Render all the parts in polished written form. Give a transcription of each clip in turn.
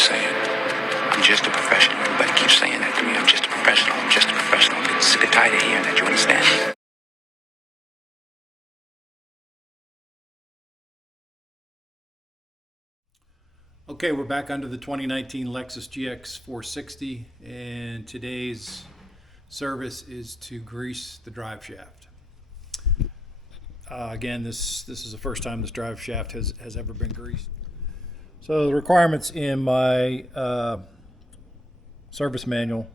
keeps saying, I'm just a professional. Everybody keeps saying that to me. I'm just a professional. I'm just a professional. I'm getting sick and tired of hearing that. You understand? Okay, we're back under the 2019 Lexus GX460, and today's service is to grease the drive shaft. Again, this is the first time this drive shaft has ever been greased. So the requirements in my service manual,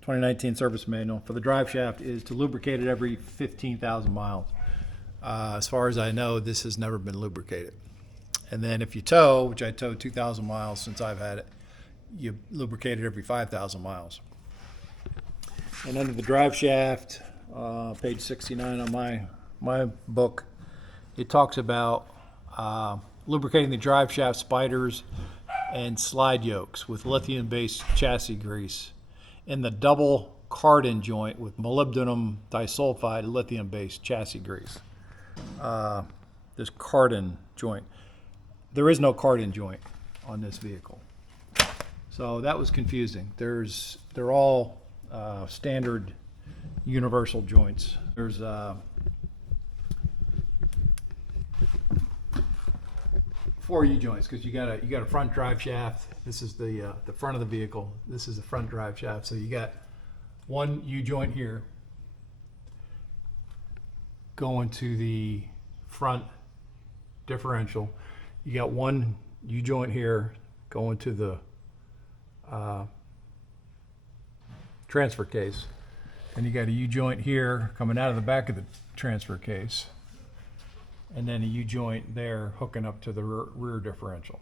2019 service manual for the drive shaft, is to lubricate it every 15,000 miles. As far as I know, this has never been lubricated. And then if you tow, which I towed 2,000 miles since I've had it, you lubricate it every 5,000 miles. And under the drive shaft, page 69 on my book, it talks about lubricating the drive shaft spiders and slide yokes with lithium-based chassis grease in the double cardan joint with molybdenum disulfide lithium-based chassis grease. This cardan joint. There is no cardan joint on this vehicle. So that was confusing. They're all standard universal joints. There's 4 U-joints because you got a front drive shaft. This is the front of the vehicle. This is the front drive shaft. So you got one U-joint here going to the front differential. You got one U-joint here going to the transfer case. And you got a U-joint here coming out of the back of the transfer case. And then a U-joint there hooking up to the rear differential.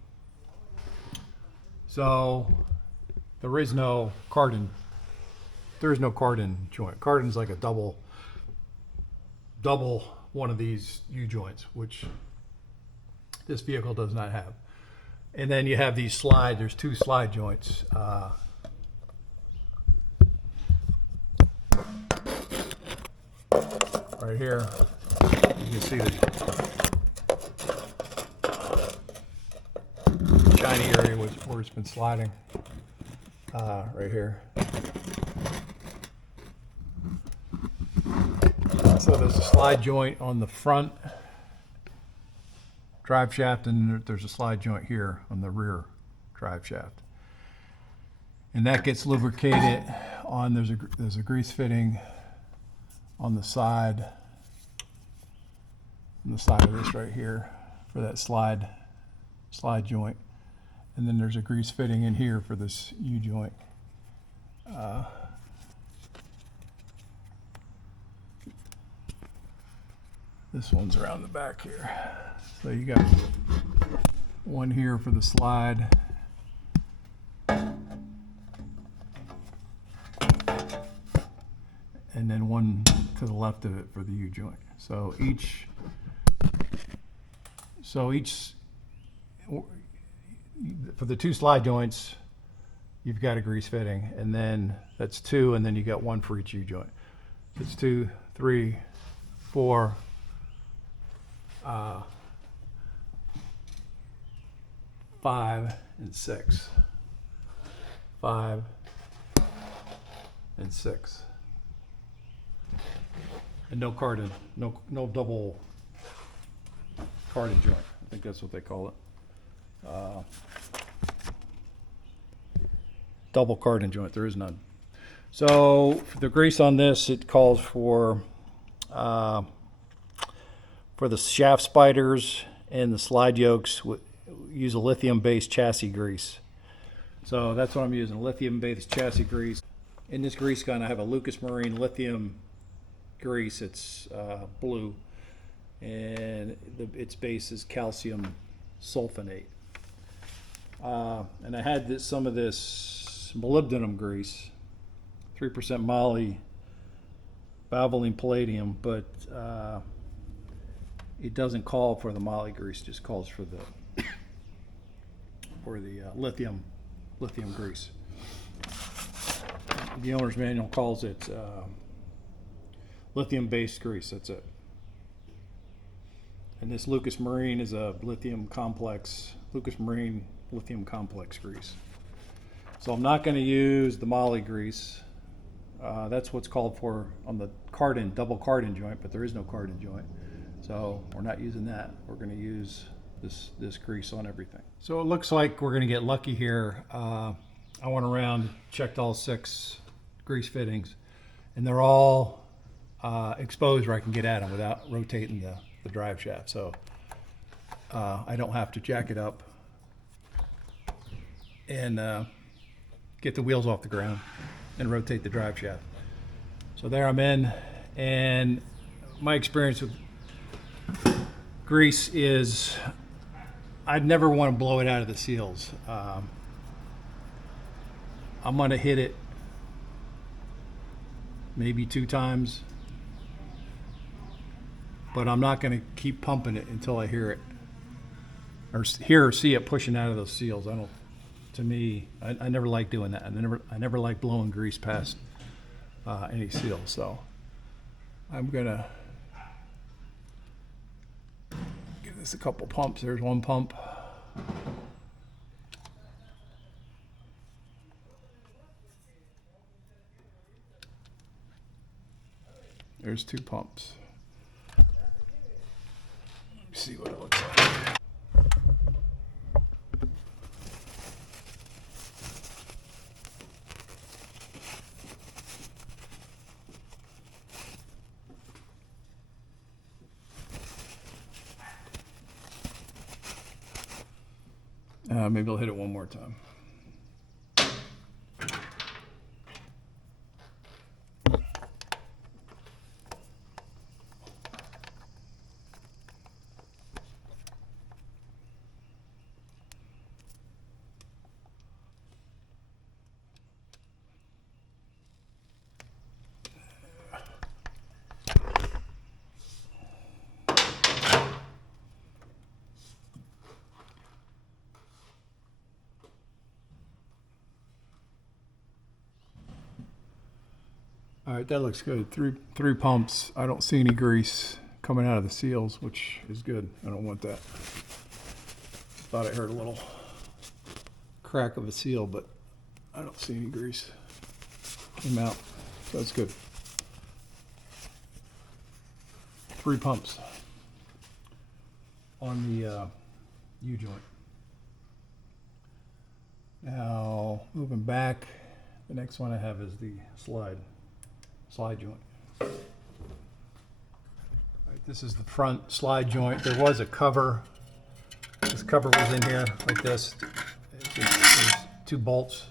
So there is no cardan. There is no cardan joint. Cardan's like a double one of these U-joints, which this vehicle does not have. And then you have these slide. There's 2 slide joints. Right here, you can see the shiny area where it's been sliding. Right here. So there's a slide joint on the front drive shaft, and there's a slide joint here on the rear drive shaft. And that gets lubricated on, there's a grease fitting on the side of this right here for that slide joint. And then there's a grease fitting in here for this U-joint. This one's around the back here. So you got one here for the slide. And then one to the left of it for the U-joint. So each for the 2 slide joints, you've got a grease fitting, and then that's 2, and then you got one for each U-joint. It's 2, 3, 4, 5, and 6. 5 and 6. And no cardan, no double cardan joint. I think that's what they call it. Double cardan joint, there is none. So for the grease on this, it calls for the shaft spiders and the slide yokes, use a lithium-based chassis grease. So that's what I'm using, lithium-based chassis grease. In this grease gun, I have a Lucas Marine lithium grease. It's blue, and its base is calcium sulfonate. And I had some of this molybdenum grease, 3% moly, valvoline palladium, but it doesn't call for the moly grease; it just calls for the lithium grease. The owner's manual calls it lithium-based grease. That's it. And this Lucas Marine is a lithium complex Lucas Marine lithium complex grease. So I'm not going to use the moly grease. That's what's called for on the cardan, double cardan joint, but there is no cardan joint. So we're not using that. We're going to use this grease on everything. So it looks like we're going to get lucky here. I went around, checked all 6 grease fittings, and they're all exposed where I can get at them without rotating the drive shaft. So I don't have to jack it up and get the wheels off the ground and rotate the drive shaft. So there I'm in, and my experience with grease is I'd never want to blow it out of the seals. I'm going to hit it maybe 2 times, but I'm not going to keep pumping it until I hear it or see it pushing out of those seals. To me, I never like doing that. I never like blowing grease past any seals. So I'm gonna give this a couple pumps. There's 1 pump. There's 2 pumps. Let's see what it looks like. Maybe I'll hit it 1 more time. All right, that looks good. Three pumps. I don't see any grease coming out of the seals, which is good. I don't want that. Thought I heard a little crack of a seal, but I don't see any grease came out. So that's good. 3 pumps on the U-joint. Now, moving back, the next one I have is the slide joint. All right, this is the front slide joint. There was a cover. This cover was in here like this. There's 2 bolts.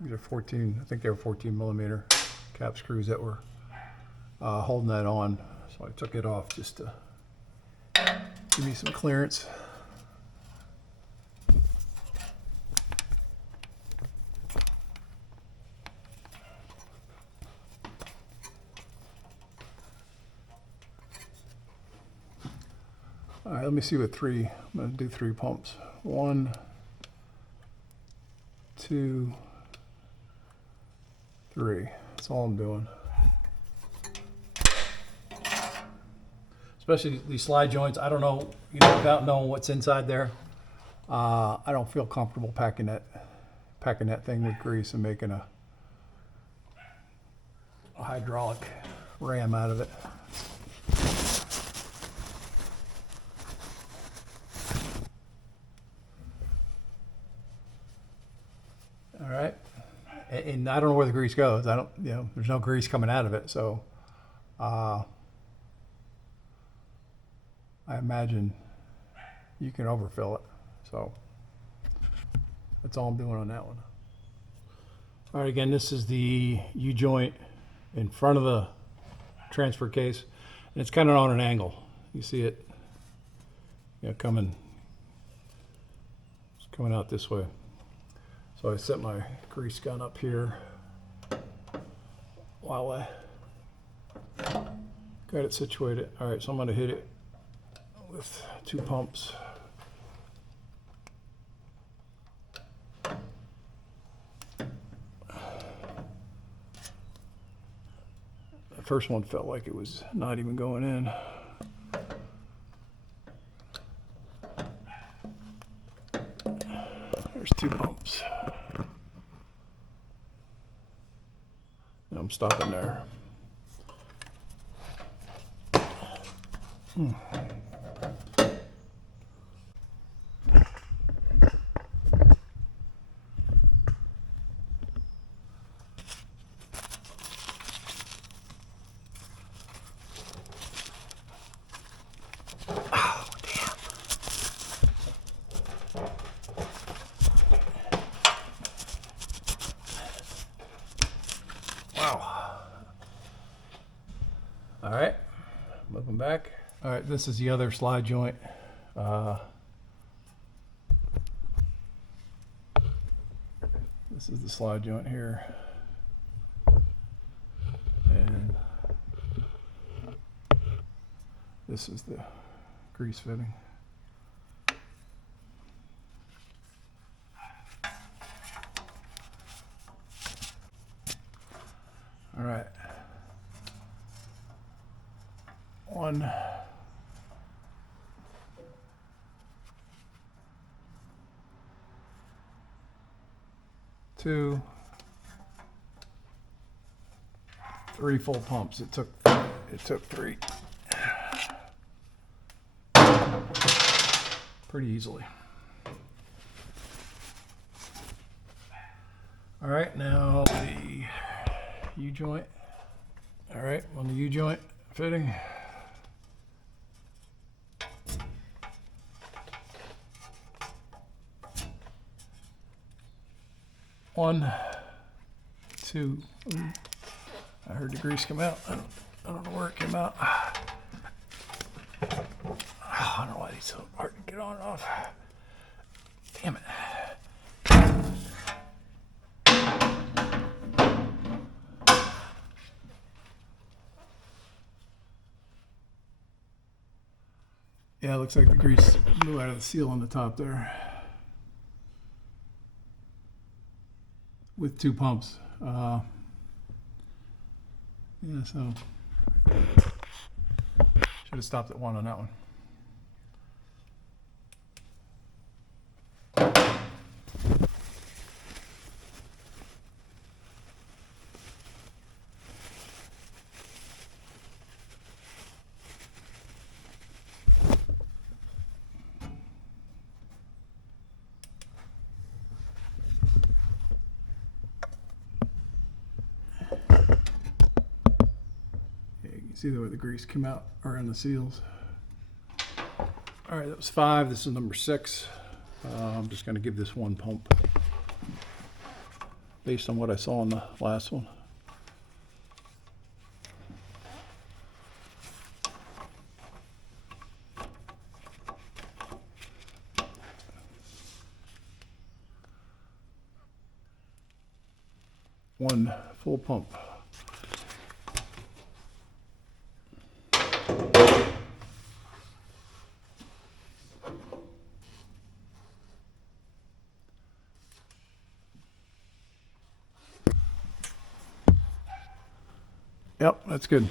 These are 14, I think they were 14 millimeter cap screws that were holding that on. So I took it off just to give me some clearance. All right, let me see what 3, I'm gonna do 3 pumps. 1, 2, 3, that's all I'm doing. Especially these slide joints, I don't know, without knowing what's inside there, I don't feel comfortable packing that thing with grease and making a hydraulic ram out of it. All right, and I don't know where the grease goes. There's no grease coming out of it, so I imagine you can overfill it. So that's all I'm doing on that one. All right, again, this is the U-joint in front of the transfer case, and it's kind of on an angle. You see it, coming out this way. So I set my grease gun up here while I got it situated. All right, so I'm going to hit it with 2 pumps. The first one felt like it was not even going in. There's 2 pumps. I'm stopping there. Wow. All right, moving back. All right, this is the other slide joint. This is the slide joint here. And this is the grease fitting. All right. 1, 2, 3 full pumps. It took 3. Pretty easily. All right, now the U-joint. All right, on the U-joint fitting. One, 2. I heard the grease come out. I don't know where it came out. I don't know why it's so hard to get on and off. Damn it. Yeah, it looks like the grease blew out of the seal on the top there. With 2 pumps. Yeah, so should have stopped at 1 on that one. See the way the grease came out around the seals. All right, that was 5. This is number 6. I'm just going to give this 1 pump based on what I saw on the last one. One full pump. Yep, that's good.